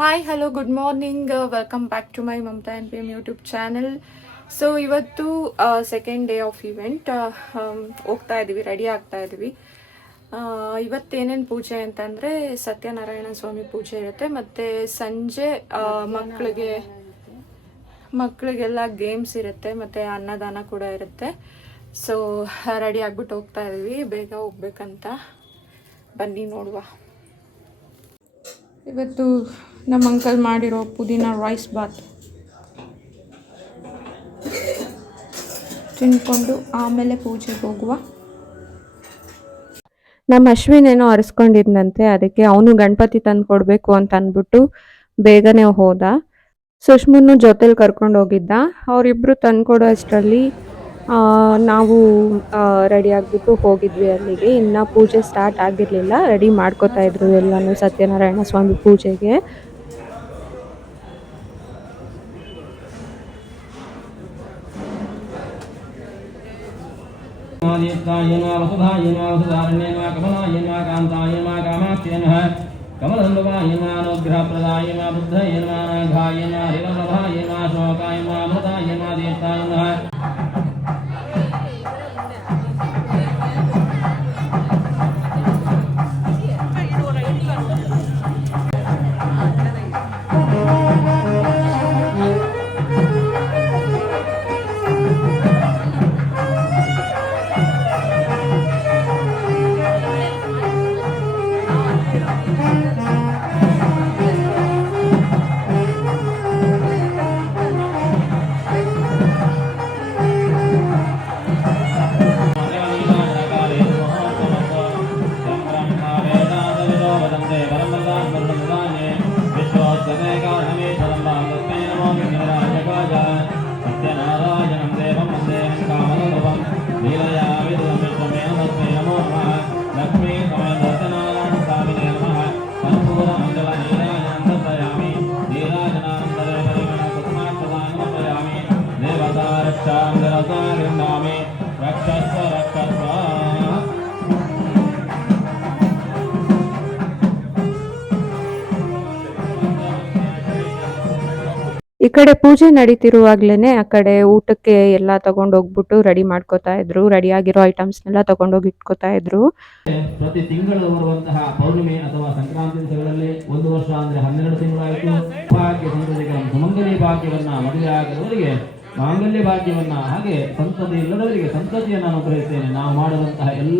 Hi hello good morning welcome back to my Mamata N P M YouTube channel. So ಇವತ್ತು second day of event. ಹೋಗ್ತಾ ಇದ್ದೀವಿ, ready ಆಗ್ತಾ ಇದ್ದೀವಿ. ಇವತ್ತೇನೇನು ಪೂಜೆ ಅಂತಂದರೆ ಸತ್ಯನಾರಾಯಣ ಸ್ವಾಮಿ ಪೂಜೆ ಇರುತ್ತೆ, ಮತ್ತು ಸಂಜೆ ಮಕ್ಕಳಿಗೆಲ್ಲ ಗೇಮ್ಸ್ ಇರುತ್ತೆ, ಮತ್ತು ಅನ್ನದಾನ ಕೂಡ ಇರುತ್ತೆ. ಸೊ ರೆಡಿ ಆಗಿಬಿಟ್ಟು ಹೋಗ್ತಾ ಇದ್ದೀವಿ, ಬೇಗ ಹೋಗ್ಬೇಕಂತ. ಬನ್ನಿ ನೋಡುವ. ಇವತ್ತು ನಮ್ಮ ಅಂಕಲ್ ಮಾಡಿರೋ ಪುದೀನ ರೈಸ್ ಬಾತ್ ತಿನ್ಕೊಂಡು ಆಮೇಲೆ ಪೂಜೆಗೆ ಹೋಗುವ. ನಮ್ಮ ಅಶ್ವಿನ್ ಏನೋ ಅರಸ್ಕೊಂಡಿದ್ನಂತೆ, ಅದಕ್ಕೆ ಅವನು ಗಣಪತಿ ತಂದು ಕೊಡಬೇಕು ಅಂತ ಅಂದ್ಬಿಟ್ಟು ಬೇಗನೆ ಹೋದ. ಸುಷ್ಮನ್ನು ಜೊತೆಲಿ ಕರ್ಕೊಂಡು ಹೋಗಿದ್ದ. ಅವರಿಬ್ಬರು ತಂದುಕೊಡೋ ಅಷ್ಟರಲ್ಲಿ ನಾವು ರೆಡಿ ಆಗಿಬಿಟ್ಟು ಹೋಗಿದ್ವಿ ಅಲ್ಲಿಗೆ. ಇನ್ನು ಪೂಜೆ ಸ್ಟಾರ್ಟ್ ಆಗಿರಲಿಲ್ಲ, ರೆಡಿ ಮಾಡ್ಕೋತಾ ಇದ್ರು ಎಲ್ಲನೂ ಸತ್ಯನಾರಾಯಣ ಸ್ವಾಮಿ ಪೂಜೆಗೆ. ಈ ಕಡೆ ಪೂಜೆ ನಡೀತಿರುವಾಗ್ಲೇನೆ ಆ ಕಡೆ ಊಟಕ್ಕೆ ಎಲ್ಲ ತಗೊಂಡೋಗ್ಬಿಟ್ಟು ರೆಡಿ ಮಾಡ್ಕೋತಾ ಇದ್ರು. ರೆಡಿ ಆಗಿರೋ ಐಟಮ್ಸ್ನೆಲ್ಲ ತಗೊಂಡೋಗಿ ಇಟ್ಕೋತಾ ಇದ್ರು. ಪ್ರತಿ ತಿಂಗಳು ಬರುವಂತಹ ಪೌರ್ಣಿಮೆ ಅಥವಾ ಸಂಕ್ರಾಂತಿ ದಿವಸಗಳಲ್ಲಿ ಒಂದು ವರ್ಷ ಅಂದ್ರೆ 12 ತಿಂಗಳಾಯಿತು. ಭಾಗ್ಯ ಸಂತತಿಗಳ ಸುಮಂಗಲಿ ಭಾಗ್ಯವನ್ನ, ಮದುವೆ ಆಗಿರುವವರಿಗೆ ಮಾಂಗಲ್ಯ ಭಾಗ್ಯವನ್ನ, ಹಾಗೆ ಸಂತತಿ ಇಲ್ಲದವರಿಗೆ ಸಂತತಿಯನ್ನು ಅನುಗ್ರಹಿಸ್ತೇನೆ. ನಾವು ಮಾಡುವಂತಹ ಎಲ್ಲ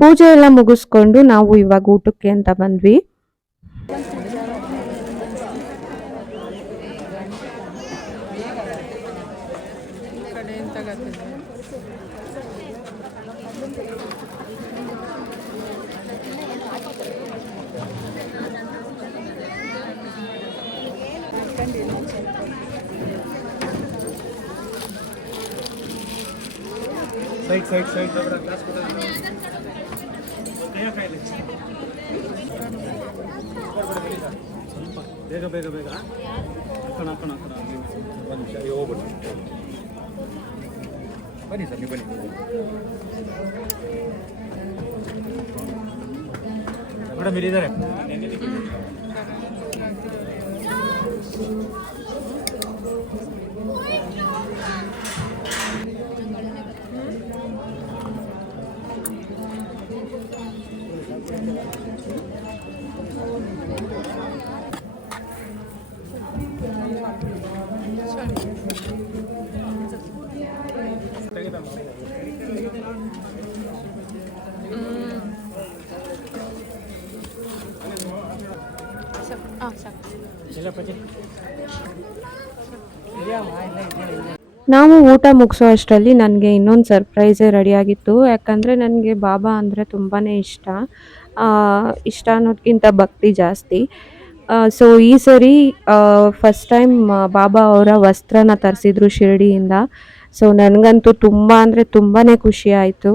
ಪೂಜೆ ಎಲ್ಲ ಮುಗಿಸ್ಕೊಂಡು ನಾವು ಇವಾಗ ಊಟಕ್ಕೆ ಅಂತ ಬಂದ್ವಿ. ಸೈಡ್ ಬೇಗ ಹಾಕೋಣ ಒಂದು ನಿಮಿಷ ಹೋಗ್ಬಿಟ್ಟು ಬನ್ನಿ ಸರ್, ನೀವು ಬನ್ನಿ. ಮೇಡಮ್ ಇಲ್ಲಿದ್ದಾರೆ. ನಾವು ಊಟ ಮುಗಿಸೋ ಅಷ್ಟರಲ್ಲಿ ನನಗೆ ಇನ್ನೊಂದು ಸರ್ಪ್ರೈಸೇ ರೆಡಿಯಾಗಿತ್ತು. ಯಾಕಂದರೆ ನನಗೆ ಬಾಬಾ ಅಂದರೆ ತುಂಬಾ ಇಷ್ಟ. ಇಷ್ಟ ಅನ್ನೋದಕ್ಕಿಂತ ಭಕ್ತಿ ಜಾಸ್ತಿ. ಸೊ ಈ ಸರಿ ಫಸ್ಟ್ ಟೈಮ್ ಬಾಬಾ ಅವರ ವಸ್ತ್ರನ ತರಿಸಿದ್ರು ಶಿರಡಿಯಿಂದ. ಸೊ ನನಗಂತೂ ತುಂಬ ಅಂದರೆ ತುಂಬಾ ಖುಷಿ ಆಯಿತು.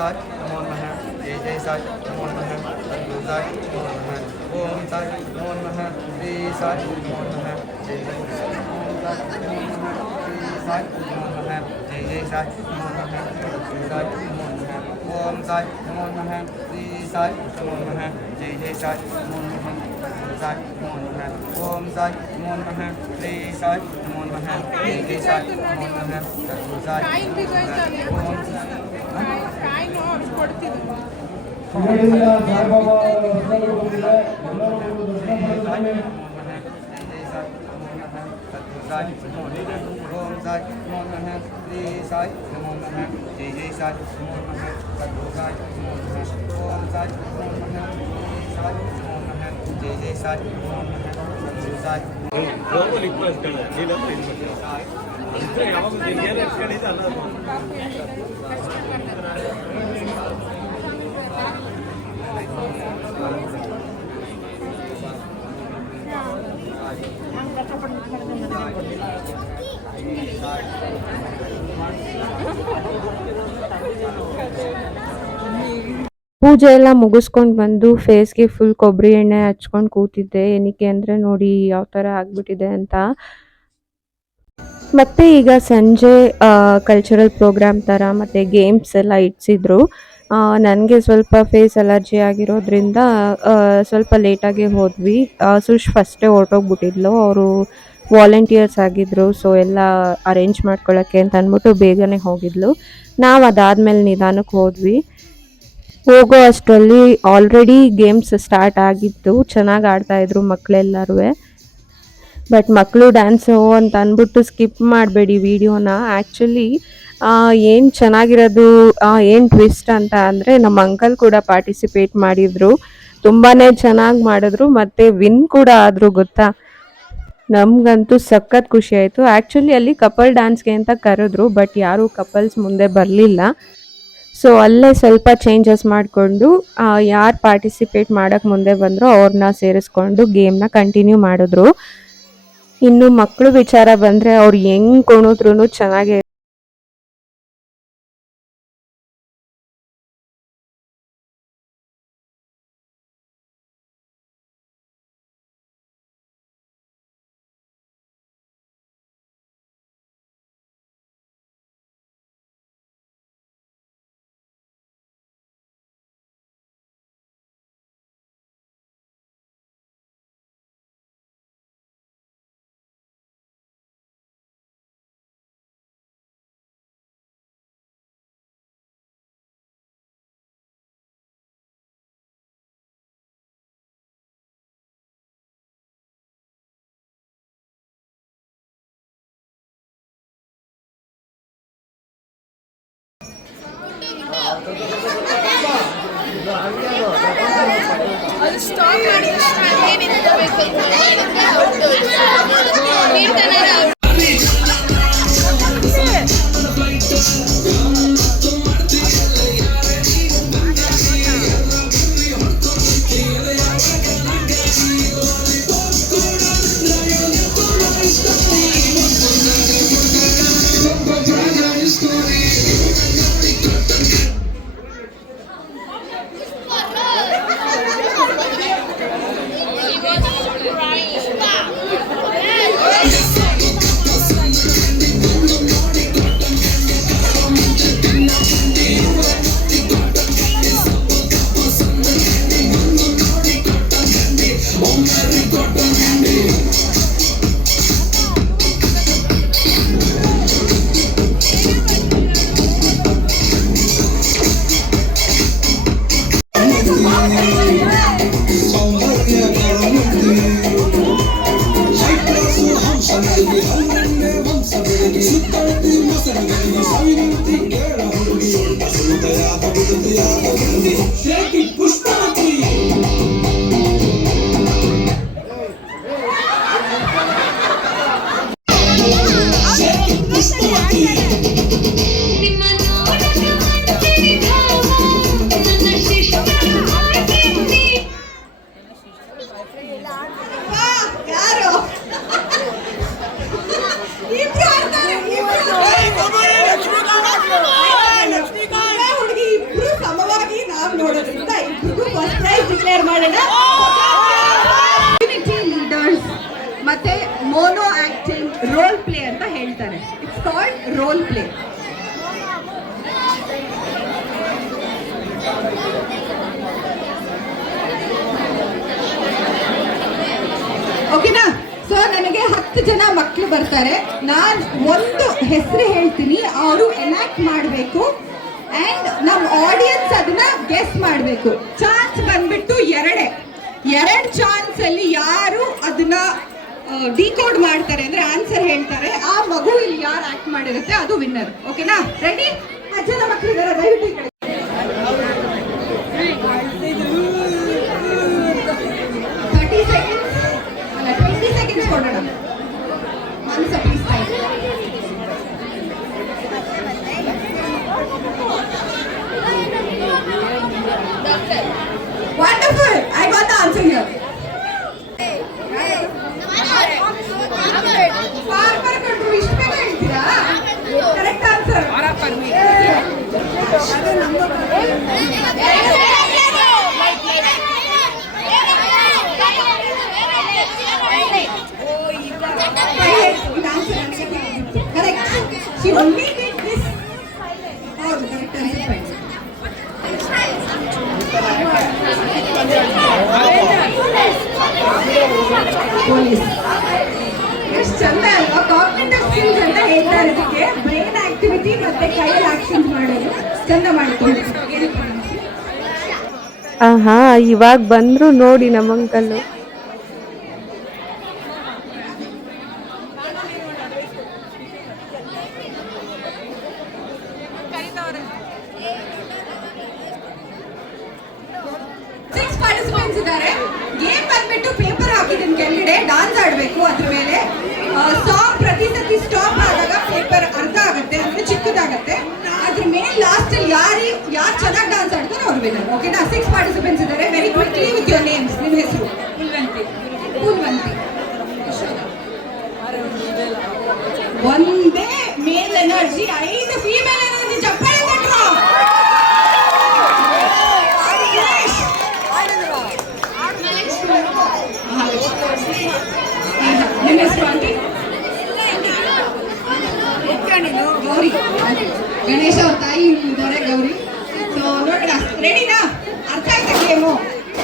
साई नमो नमः जय जय साई नमो नमः सद्गुरु साई नमो नमः ओम साई नमो नमः श्री साई नमो नमः जय जय ओम साई नमो नमः श्री साई नमो नमः जय जय साई नमो नमः सद्गुरु साई नमो नमः ओम साई नमो नमः श्री साई नमो नमः जय जय साई नमो नमः सद्गुरु साई नमो नमः ओम साई नमो नमः श्री साई नमो नमः जय जय साई नमो नमः सद्गुरु साई ओम ಶಿರಡಿಯಿಂದ ಸಾಯಿಬಾಬಾ ವಸ್ತ್ರಗಳು ಬಂದಿದೆ. ಎಲ್ಲರೂ ಬಂದು ದರ್ಶನ ಪಡೆದುಕೊಳ್ಳಿ. ओम साई नमो नमः श्री साई नमो नमः जय जय साई नमो नमः सद्गुरु साई नमो नमः ओम साई नमो नमः श्री साई नमो नमः जय जय साई नमो नमः सद्गुरु साई ಲೋಗಲ್ ಇಟ್ಕೊಳ್ಳಿ ನೀವೆಲ್ಲ ಇದ್ರೆ ಯಾವಾಗ ಏನು ಇಟ್ಕೊಂಡಿದ್ದೆ ಅಲ್ಲ ಪೂಜೆ ಎಲ್ಲ ಮುಗಿಸ್ಕೊಂಡು ಬಂದು ಫೇಸ್ಗೆ ಫುಲ್ ಕೊಬ್ಬರಿ ಎಣ್ಣೆ ಹಚ್ಕೊಂಡು ಕೂತಿದ್ದೆ. ಏನಕ್ಕೆ ಅಂದರೆ ನೋಡಿ ಯಾವ ಥರ ಆಗಿಬಿಟ್ಟಿದೆ ಅಂತ. ಮತ್ತು ಈಗ ಸಂಜೆ ಕಲ್ಚರಲ್ ಪ್ರೋಗ್ರಾಮ್ ಥರ ಮತ್ತು ಗೇಮ್ಸ್ ಎಲ್ಲ ಇಡ್ಸಿದ್ರು. ನನಗೆ ಸ್ವಲ್ಪ ಫೇಸ್ ಅಲರ್ಜಿ ಆಗಿರೋದ್ರಿಂದ ಸ್ವಲ್ಪ ಲೇಟಾಗೆ ಹೋದ್ವಿ. ಸುಶ್ ಫಸ್ಟೇ ಹೊರಟೋಗ್ಬಿಟ್ಟಿದ್ಲು. ಅವರು ವಾಲಂಟಿಯರ್ಸ್ ಆಗಿದ್ದರು. ಸೊ ಎಲ್ಲ ಅರೇಂಜ್ ಮಾಡ್ಕೊಳ್ಳೋಕ್ಕೆ ಅಂತ ಅಂದ್ಬಿಟ್ಟು ಬೇಗನೆ ಹೋಗಿದ್ಲು. ನಾವು ಅದಾದಮೇಲೆ ನಿಧಾನಕ್ಕೆ ಹೋದ್ವಿ. ಹೋಗೋ ಅಷ್ಟರಲ್ಲಿ ಆಲ್ರೆಡಿ ಗೇಮ್ಸ್ ಸ್ಟಾರ್ಟ್ ಆಗಿತ್ತು. ಚೆನ್ನಾಗಿ ಆಡ್ತಾಯಿದ್ರು ಮಕ್ಕಳೆಲ್ಲರೂ. ಬಟ್ ಮಕ್ಕಳು ಡ್ಯಾನ್ಸು ಅಂತ ಅಂದ್ಬಿಟ್ಟು ಸ್ಕಿಪ್ ಮಾಡಬೇಡಿ ವಿಡಿಯೋನ. ಆ್ಯಕ್ಚುಲಿ ಏನು ಚೆನ್ನಾಗಿರೋದು ಏನು ಟ್ವಿಸ್ಟ್ ಅಂತ ಅಂದರೆ ನಮ್ಮ ಅಂಕಲ್ ಕೂಡ ಪಾರ್ಟಿಸಿಪೇಟ್ ಮಾಡಿದರು. ತುಂಬಾ ಚೆನ್ನಾಗಿ ಮಾಡಿದ್ರು ಮತ್ತು ವಿನ್ ಕೂಡ ಆದರು ಗೊತ್ತಾ. ನಮಗಂತೂ ಸಖತ್ ಖುಷಿ ಆಯಿತು. ಆ್ಯಕ್ಚುಲಿ ಅಲ್ಲಿ ಕಪಲ್ ಡ್ಯಾನ್ಸ್ಗೆ ಅಂತ ಕರೆದ್ರು, ಬಟ್ ಯಾರೂ ಕಪಲ್ಸ್ ಮುಂದೆ ಬರಲಿಲ್ಲ. ಸೊ ಅಲ್ಲೇ ಸ್ವಲ್ಪ ಚೇಂಜಸ್ ಮಾಡಿಕೊಂಡು ಯಾರು ಪಾರ್ಟಿಸಿಪೇಟ್ ಮಾಡೋಕ್ಕೆ ಮುಂದೆ ಬಂದರೋ ಅವ್ರನ್ನ ಸೇರಿಸ್ಕೊಂಡು ಗೇಮ್ನ ಕಂಟಿನ್ಯೂ ಮಾಡಿದ್ರು. ಇನ್ನು ಮಕ್ಕಳು ವಿಚಾರ ಬಂದರೆ ಅವ್ರು ಹೆಂಗೆ ಕುಣಿದ್ರೂ ಚೆನ್ನಾಗೇ ಅದು ಸ್ಟಾಪ್ ಮಾಡಿ ಹಂಗೆ ನಿಂತ್ಕೋಬೇಕು. He was crying. ಹುಡುಗಿ ಇಬ್ರು ಸಮವಾಗಿ ನಾವು ನೋಡೋದ್ರಿಂದ ಇಬ್ರಿಗೂ ಫಸ್ಟ್ ಪ್ರೈಸ್ ಡಿಕ್ಲೇರ್ ಮಾಡೋಣ. ಕಮ್ಯುನಿಟಿ ಲೀಡರ್ಸ್ ಮತ್ತೆ ಮೋನೋ ಆಕ್ಟಿಂಗ್ ರೋಲ್ ಪ್ಲೇ ಅಂತ ಹೇಳ್ತಾರೆ. It's called role play. ಓಕೆನಾ? ಸೊ ನನಗೆ 10 ಜನ ಮಕ್ಕಳು ಬರ್ತಾರೆ. ನಾನು ಒಂದು ಹೆಸರು ಹೇಳ್ತೀನಿ, ಅವರು ಎನಾಕ್ಟ್ ಮಾಡಬೇಕು ಅಂಡ್ ನಮ್ಮ ಆಡಿಯನ್ಸ್ ಅದನ್ನ ಗೆಸ್ ಮಾಡಬೇಕು. ಚಾನ್ಸ್ ಬಂದ್ಬಿಟ್ಟು ಎರಡು ಚಾನ್ಸ್ ಅಲ್ಲಿ ಯಾರು ಅದನ್ನ ಡಿಕೋಡ್ ಮಾಡ್ತಾರೆ ಅಂದ್ರೆ ಆನ್ಸರ್ ಹೇಳ್ತಾರೆ, ಆ ಮಗು ಇಲ್ಲಿ ಯಾರು ಆಕ್ಟ್ ಮಾಡಿರುತ್ತೆ ಅದು ವಿನ್ನರ್. ಓಕೆನಾ? ರೆಡಿ? 10 ಜನ ಮಕ್ಕಳಿದ್ದಾರೆ, ದಯವಿಟ್ಟು ಈ ಕಡೆ. 30 seconds ಅಲ್ಲ 20 seconds ಕೊಡೋಣ. once a piece time. Wonderful. I got the answer here. Farmer country ಇಷ್ಟು ಬೇಗ ಹೇಳ್ತೀರಾ? Correct answer. ಅದು ನಮ್ಮ correct. She only did this. Oh, correct answer. Police. ಎಷ್ಟು ಚಂದ ಅಲ್ವಾ? ಕಾಗ್ನಿಟಿವ್ ಸ್ಕಿಲ್ಸ್ ಅಂತ ಹೇಳ್ತಾರೆ ಇದಕ್ಕೆ. ಬ್ರೈನ್ ಆಕ್ಟಿವಿಟಿ ಮತ್ತೆ ಕೈಯಲ್ಲಿ ಆಕ್ಷನ್ಸ್ ಮಾಡೋದು ಚಂದ ಮಾಡ್ಕೊಂಡು. ಆಹಾ, ಇವಾಗ ಬಂದ್ರು ನೋಡಿ ನಮ್ಮ ಅಂಕಲ್ಲು. ಗೇಮ್ ಬಂದ್ಬಿಟ್ಟು ಪೇಪರ್ ಹಾಕಿದ್ದೀನಿ ಕೆಳಗಡೆ, ಡಾನ್ಸ್ ಆಡಬೇಕು ಅದ್ರ ಮೇಲೆ. ಸಾಂಗ್ ಪ್ರತಿ ಸತಿ ಸ್ಟಾಪ್ ಆದಾಗ ಪೇಪರ್ ಅರ್ಧ ಆಗುತ್ತೆ ಅಂದ್ರೆ ಚಿಕ್ಕದಾಗತ್ತೆ. ಅದ್ರ ಮೇಲೆ ಲಾಸ್ಟ್ ಅಲ್ಲಿ ಯಾರು ಚೆನ್ನಾಗಿ ಡಾನ್ಸ್ ಆಡ್ತಾರೋ ಅವ್ರು ವಿನ್ನರ್. ಓಕೆನಾ? 6 ಪಾರ್ಟಿಸಿಪೆಂಟ್ಸ್ ಇದ್ದಾರೆ. Very quickly with your names. ನಿಮ್ಮ ಹೆಸರು? ಪೂಲ್ವಂತಿ. ಒಂದೇ ಮೇಲ್ ಎನರ್ಜಿ, 5 ಫೀಮೇಲ್ ಎನರ್ಜಿ. ಚಪ್ಪಾಳೆ ತಟ್ಟೋ. ನಿಮ್ಮ ಹೆಸರು ಆಂಟಿ? ಗೌರಿ. ಗಣೇಶ ಅವ್ರ ತಾಯಿ ಇದ್ದಾರೆ ಗೌರಿ. ಸೊ ನೋಡೋಣ, ರೆಡಿನಾ? ಅರ್ಥ ಆಯ್ತಾ ಗೇಮು?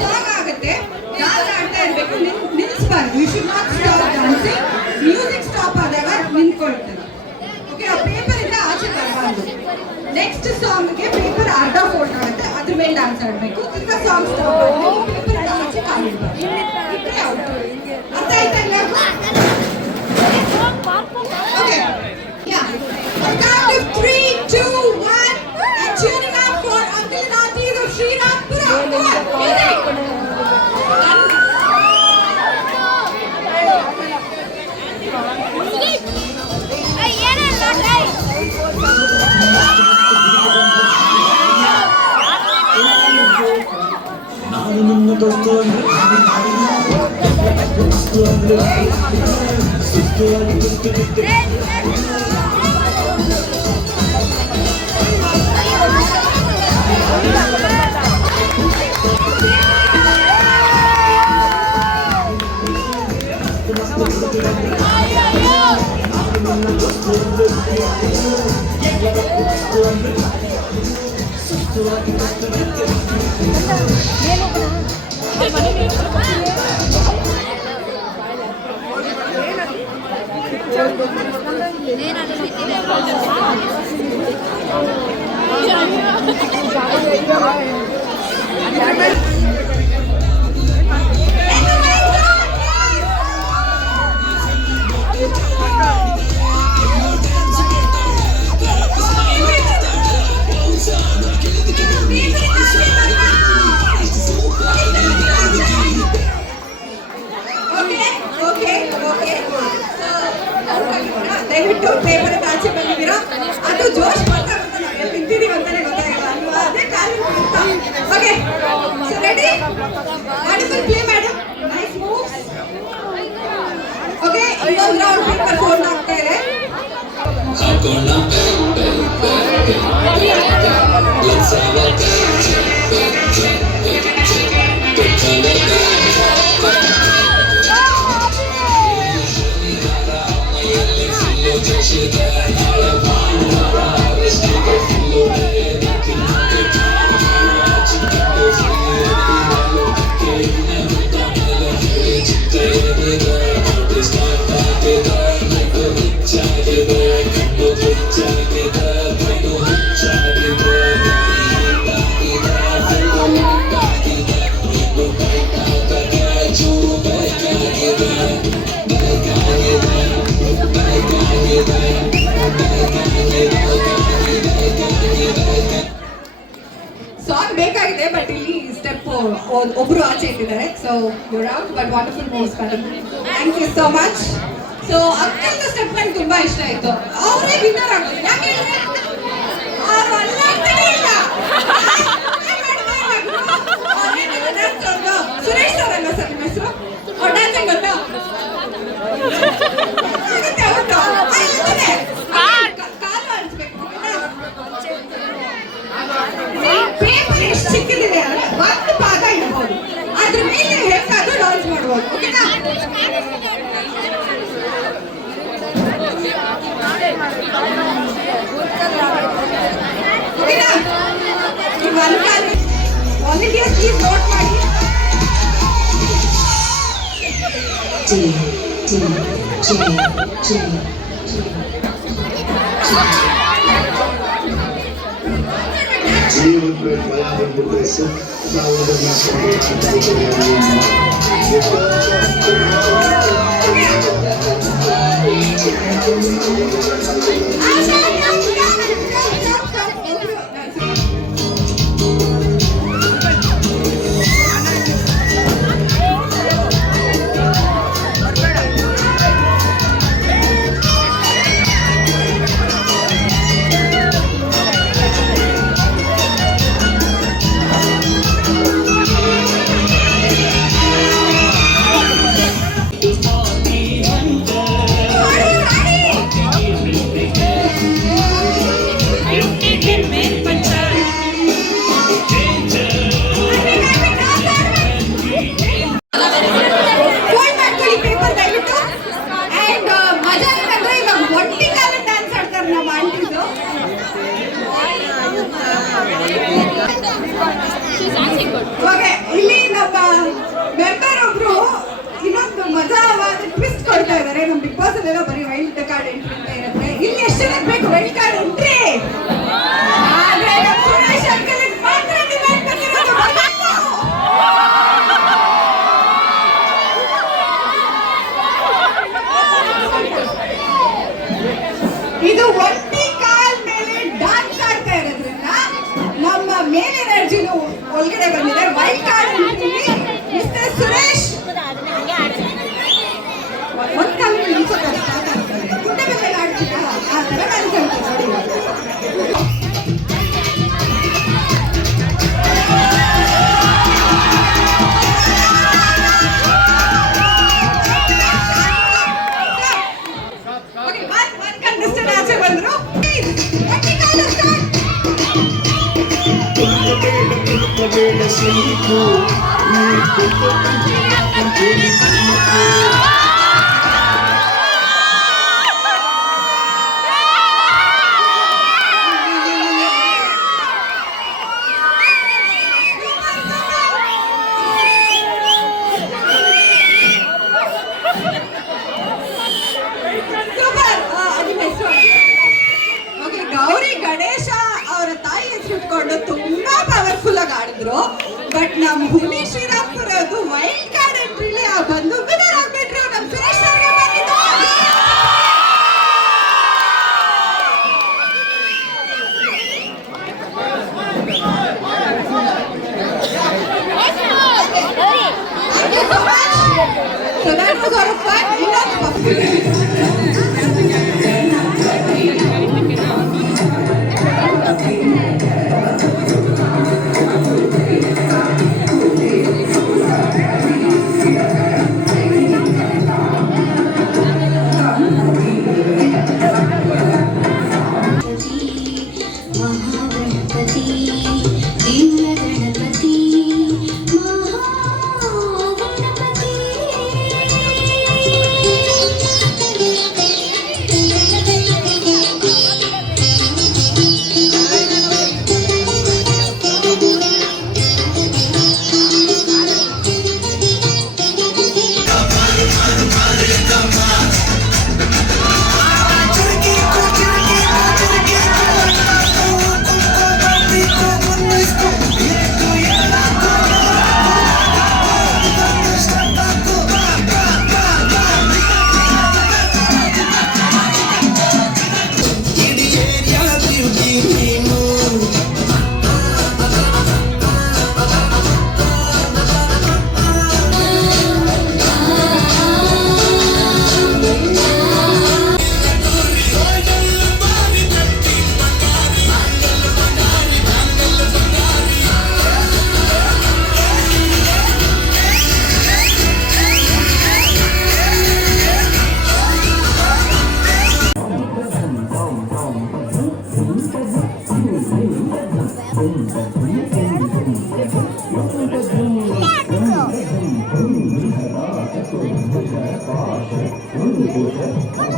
ಸಾಂಗ್ ಆಗುತ್ತೆ, ಡಾನ್ಸ್ ಆಡ್ತಾ ಇರಬೇಕು, ನಿಲ್ಲಿಸಬಾರ್ದು. You should not stop dancing. Music stop ಆದಾಗ ನಿಂತ್ಕೊಳ್ತಾರೆ. ಓಕೆ? ಆ ಪೇಪರ್ ಇಂದ ಆಚೆ ಬರಬಾರ್ದು. ನೆಕ್ಸ್ಟ್ ಸಾಂಗ್ಗೆ ಪೇಪರ್ ಅರ್ಧ ಫೋಲ್ಡ್ ಆಗುತ್ತೆ, ಅದ್ರ ಮೇಲೆ ಡಾನ್ಸ್ ಆಡಬೇಕು. ತಿರ್ಗಾ ಸಾಂಗ್ ಸ್ಟಾಪ್ ಆಗುತ್ತೆ, ಪೇಪರ್ ಇಂದ ಆಚೆ ಕಾಲಿಡಬಾರ್ದು. ಅರ್ಥ ಆಯ್ತಾ ಎಲ್ಲರಿಗೂ? Okay. Yeah. Count of 3, 2, 1, and tuning up for Uncle and Aunties of Srirampura. Come on, music. ನಾನು ನಿನ್ನ ದೋಸ್ತು ಅಂದ್ರೆ ದಯವಿಟ್ಟು ಪೇಪರ್ ಆಚೆ ಬಂದಿದ್ದೀರಾ. ಅದು ಜೋಶ್ ಬರ್ತಾ ಬರ್ತಾ ನಾವು ಎಲ್ಲಿ ನಿಂತಿದ್ದೀವಿ ಅಂತಾನೆ ಗೊತ್ತಾಗಲ್ಲ ಅಲ್ವಾ? ಅದೇ ಕಾಲಿನ okay, so ready? Beautiful play madam, nice moves. Okay, ಇನ್ನೊಂದು ರೌಂಡ್ ಪೇಪರ್ ಫೋಲ್ಡ್ ಆಗ್ತಾ ಇದೆ. ಸಾಂಗ್ ಬೇಕಾಗಿದೆ ಬಟ್ ಇಲ್ಲಿ ಸ್ಟೆಪ್ ಒಬ್ರು ಆಚೆ ಇಟ್ಟಿದ್ದಾರೆ. So you're out, but wonderful moves madam, thank you so much. So ಅಕ್ಕಂತ ಸ್ಟೆಪ್ ನಂಗೆ ತುಂಬಾ ಇಷ್ಟ ಆಯ್ತು. ಅವರೇ ವಿನ್ನರ್ ಆಗ್ತಾರೆ. ಯಾಕೆ ಹೇಳಿದ್ರೆ ಅವ್ರು ಅಲ್ಲಾಡ್ತಾನೆ ಇಲ್ಲ. ಸುರೇಶ್ ಅವರಲ್ಲ ಸರ್ ನಿಮ್ಮ ಹೆಸರು? ಅವ್ರ ಡ್ಯಾನ್ಸಿಂಗ್ ಗೊತ್ತಾ? ಕಾಲು ಆಡಿಸ್ಬೇಕು. ಪೇಪರ್ ಎಷ್ಟು ಚಿಕ್ಕದಿದೆ ಅಂದ್ರೆ ಒಂದು ಭಾಗ ಇಡಬಹುದು, ಅದ್ರ ಮೇಲೆ ಹೇಗಾದ್ರೂ ಲಾಂಚ್ ಮಾಡ್ಬೋದು. ಓಕೆನಾ? ಓಕೆನಾ? ನೀವು ಒಂದು ಕಾಲು ವಾಲಂಟಿಯರ್ಸ್ ಪ್ಲೀಸ್ ನೋಟ್ ಮಾಡಿ. ಜೀವನ ಪ್ರಯಾಣ ಇಲ್ಲಿ ನಮ್ಮ ಮೆಂಬರ್ ಒಬ್ರು ಇನ್ನೊಂದು ಮಜಾವಾದ ಟ್ವಿಸ್ಟ್ ಕೊಡ್ತಾ ಇದ್ದಾರೆ. ನಮ್ಮ ಬಿಗ್ ಬಾಸ್ ಅಲ್ಲೆಲ್ಲ ಬರೀ ವೈಲ್ಡ್ ಕಾರ್ಡ್ ಎಂಟ್ರಿ ಅಂತ ಇರುತ್ತೆ. ಇಲ್ಲಿ ಎಷ್ಟು ಜನ ಬೇಕು ವೈಲ್ಡ್ ಕಾರ್ಡ್ ಎಂಟ್ರಿ? ಆದ್ರೆ ನಮ್ಮ ಸುರೇಶ್ ಅಂಕಲ್ ಮಾತ್ರ ಡಿಮ್ಯಾಂಡ್ ಬಂದಿರೋದು. ಇದು ಒಟ್ಟಿ ಕಾಲ್ ಮೇಲೆ ಡಾನ್ಸ್ ಆಡ್ತಾ ಇರೋದ್ರಿಂದ ನಮ್ಮ ಮೇಲ್ ಎನರ್ಜಿನು ಒಳಗಡೆ ಬಂದಿದೆ. ವೈಲ್ಡ್ ಕಾರ್ಡ್ ಎಂಟ್ರಿಲಿ ಮಿಸ್ಟರ್ ಸುರೇಶ್ ಒಂದ್ ಕಾಲದಲ್ಲಿ ನಿಲ್ಸೋಕೆ ಸ್ಟಾರ್ಟ್ ಆಗ್ತಾರೆ. ಕುಂಟೆ ಬೆಲೆ ಆಡ್ತೀರಾ ಆ ತರ ಡ್ಯಾನ್ಸ್ ಆಡ್ತಾರೆ ನೋಡಿ. ಒಂದ್ ಕಂಟೆಸ್ಟೆಂಟ್ ಆಚೆ ಬಂದ್ರು. ಗೌರಿ ಗಣೇಶ ಅವರ ತಾಯಿ ಹೆಸರಿಟ್ಕೊಂಡು ತುಂಬಾ ಪವರ್ಫುಲ್ ಆಗಿ ಆಡಿದ್ರು. ಬಟ್ ನಮ್ಮ ಹುಲಿ ಶ್ರೀರಾಮ್ಪುರ ಅದು ವೈಲ್ಡ್ ಕಾರ್ಡ್ ಎಂಟ್ರಿಲಿ ಬಂದು ವಿನ್ನರ್ ಆಗ್ಬಿಟ್ರು. ನಮ್ಮ ಸುರೇಶ್ ಸರ್ಗೆ ಬಂದಿದ್ದು. So that was all of fun.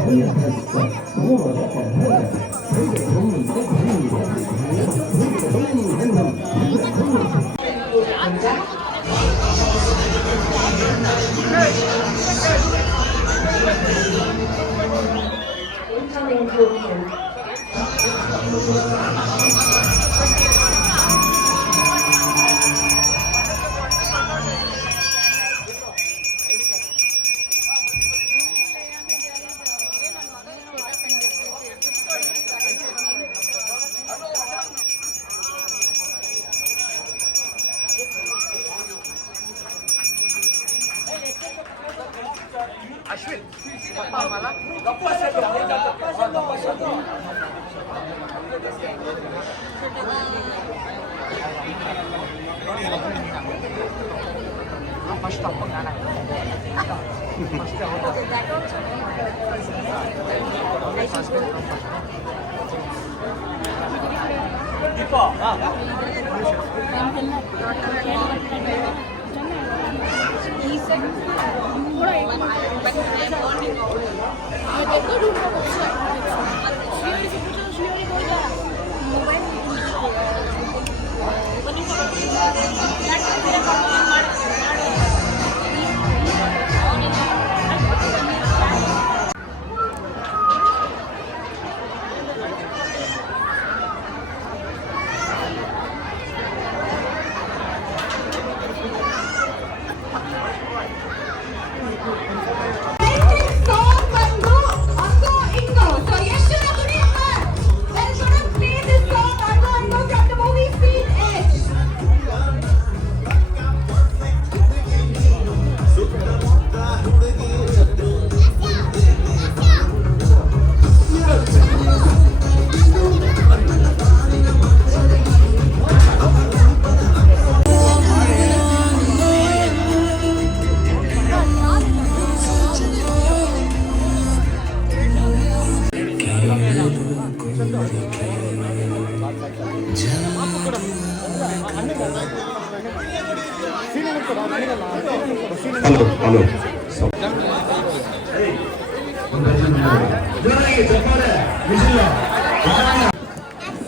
Hello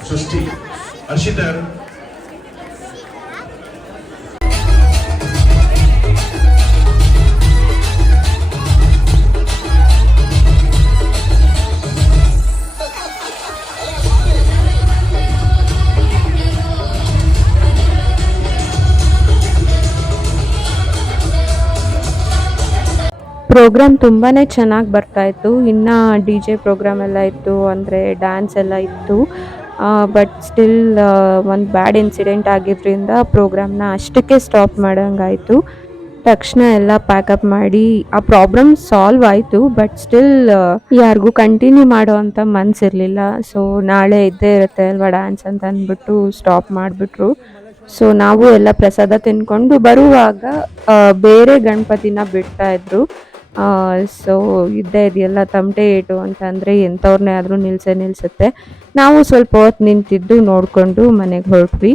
ಸೃಷ್ಟಿ ಹರ್ಷಿತಾ ಪ್ರೋಗ್ರಾಮ್ ತುಂಬಾ ಚೆನ್ನಾಗಿ ಬರ್ತಾಯಿತ್ತು. ಇನ್ನು ಡಿ ಜೆ ಪ್ರೋಗ್ರಾಮ್ ಎಲ್ಲ ಇತ್ತು, ಅಂದರೆ ಡ್ಯಾನ್ಸ್ ಎಲ್ಲ ಇತ್ತು. ಬಟ್ ಸ್ಟಿಲ್ ಒಂದು ಬ್ಯಾಡ್ ಇನ್ಸಿಡೆಂಟ್ ಆಗಿದ್ದರಿಂದ ಪ್ರೋಗ್ರಾಮ್ನ ಅಷ್ಟಕ್ಕೆ ಸ್ಟಾಪ್ ಮಾಡೋಂಗಾಯಿತು. ತಕ್ಷಣ ಎಲ್ಲ ಪ್ಯಾಕಪ್ ಮಾಡಿ ಆ ಪ್ರಾಬ್ಲಮ್ ಸಾಲ್ವ್ ಆಯಿತು. ಬಟ್ ಸ್ಟಿಲ್ ಯಾರಿಗೂ ಕಂಟಿನ್ಯೂ ಮಾಡೋ ಅಂಥ ಮನಸ್ಸಿರಲಿಲ್ಲ. ಸೊ ನಾಳೆ ಇದ್ದೇ ಇರುತ್ತೆ ಅಲ್ವಾ ಡ್ಯಾನ್ಸ್ ಅಂತ ಅಂದ್ಬಿಟ್ಟು ಸ್ಟಾಪ್ ಮಾಡಿಬಿಟ್ರು. ಸೊ ನಾವು ಎಲ್ಲ ಪ್ರಸಾದ ತಿನ್ಕೊಂಡು ಬರುವಾಗ ಬೇರೆ ಗಣಪತಿನ ಬಿಡ್ತಾಯಿದ್ರು. ಸೊ ಇದ್ದೇ ಇದೆಯಲ್ಲ ತಮಟೆ ಏಟು ಅಂತಂದರೆ ಎಂಥವ್ರನ್ನೇ ಆದರೂ ನಿಲ್ಲಿಸುತ್ತೆ. ನಾವು ಸ್ವಲ್ಪ ಹೊತ್ತು ನಿಂತಿದ್ದು ನೋಡಿಕೊಂಡು ಮನೆಗೆ ಹೊರಟ್ವಿ.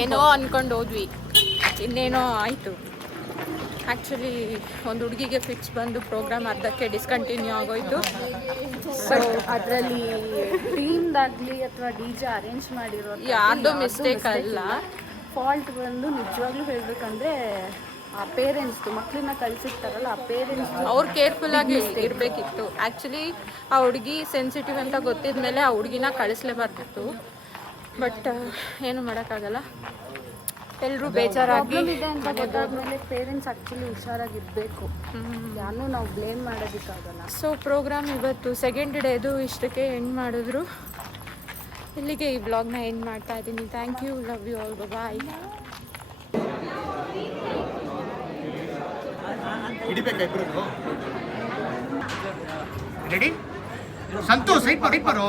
ಏನೋ ಅಂದ್ಕೊಂಡು ಹೋದ್ವಿ, ಇನ್ನೇನೋ ಆಯಿತು. ಆ್ಯಕ್ಚುಲಿ ಒಂದು ಹುಡುಗಿಗೆ ಫಿಕ್ಸ್ ಬಂದು ಪ್ರೋಗ್ರಾಮ್ ಅರ್ಧಕ್ಕೆ ಡಿಸ್ಕಂಟಿನ್ಯೂ ಆಗೋಯ್ತು. ಸೊ ಅದರಲ್ಲಿ ಟೀಮ್ದಾಗಲಿ ಅಥವಾ ಡಿ ಜೆ ಅರೇಂಜ್ ಮಾಡಿರೋ ಯಾರ್ದು ಮಿಸ್ಟೇಕ್ ಅಲ್ಲ. ಫಾಲ್ಟ್ ಬಂದು ನಿಜವಾಗ್ಲೂ ಹೇಳ್ಬೇಕಂದ್ರೆ ಆ ಪೇರೆಂಟ್ಸ್ದು, ಮಕ್ಕಳನ್ನ ಕಳಿಸಿರ್ತಾರಲ್ಲ ಆ ಪೇರೆಂಟ್ಸ್ ಅವ್ರು ಕೇರ್ಫುಲ್ಲಾಗಿ ಇರಬೇಕಿತ್ತು. ಆ್ಯಕ್ಚುಲಿ ಆ ಹುಡುಗಿ ಸೆನ್ಸಿಟಿವ್ ಅಂತ ಗೊತ್ತಿದ ಮೇಲೆ ಆ ಹುಡುಗಿನ ಕಳಿಸ್ಲೇಬಾರ್ದಿತ್ತು. ಬಟ್ ಏನು ಮಾಡೋಕ್ಕಾಗಲ್ಲ, ಎಲ್ಲರೂ ಬೇಜಾರಾಗಿ ಇದೆ ಅಂತ ಗೊತ್ತಾದ್ಮೇಲೆ ಪೇರೆಂಟ್ಸ್ ಆ್ಯಕ್ಚುಲಿ ಹುಷಾರಾಗಿರಬೇಕು. ಯಾರನ್ನೂ ನಾವು ಬ್ಲೇಮ್ ಮಾಡೋದಕ್ಕಾಗಲ್ಲ. ಸೊ ಪ್ರೋಗ್ರಾಮ್ ಇವತ್ತು ಸೆಕೆಂಡ್ ಡೇದು ಇಷ್ಟಕ್ಕೆ ಎಂಡ್ ಮಾಡಿದ್ರು. ಇಲ್ಲಿಗೆ ಈ ವ್ಲಾಗ್ನ ಎಂಡ್ ಮಾಡ್ತಾ ಇದ್ದೀನಿ. Thank you, love you all, bye. Ready Santosh side Paro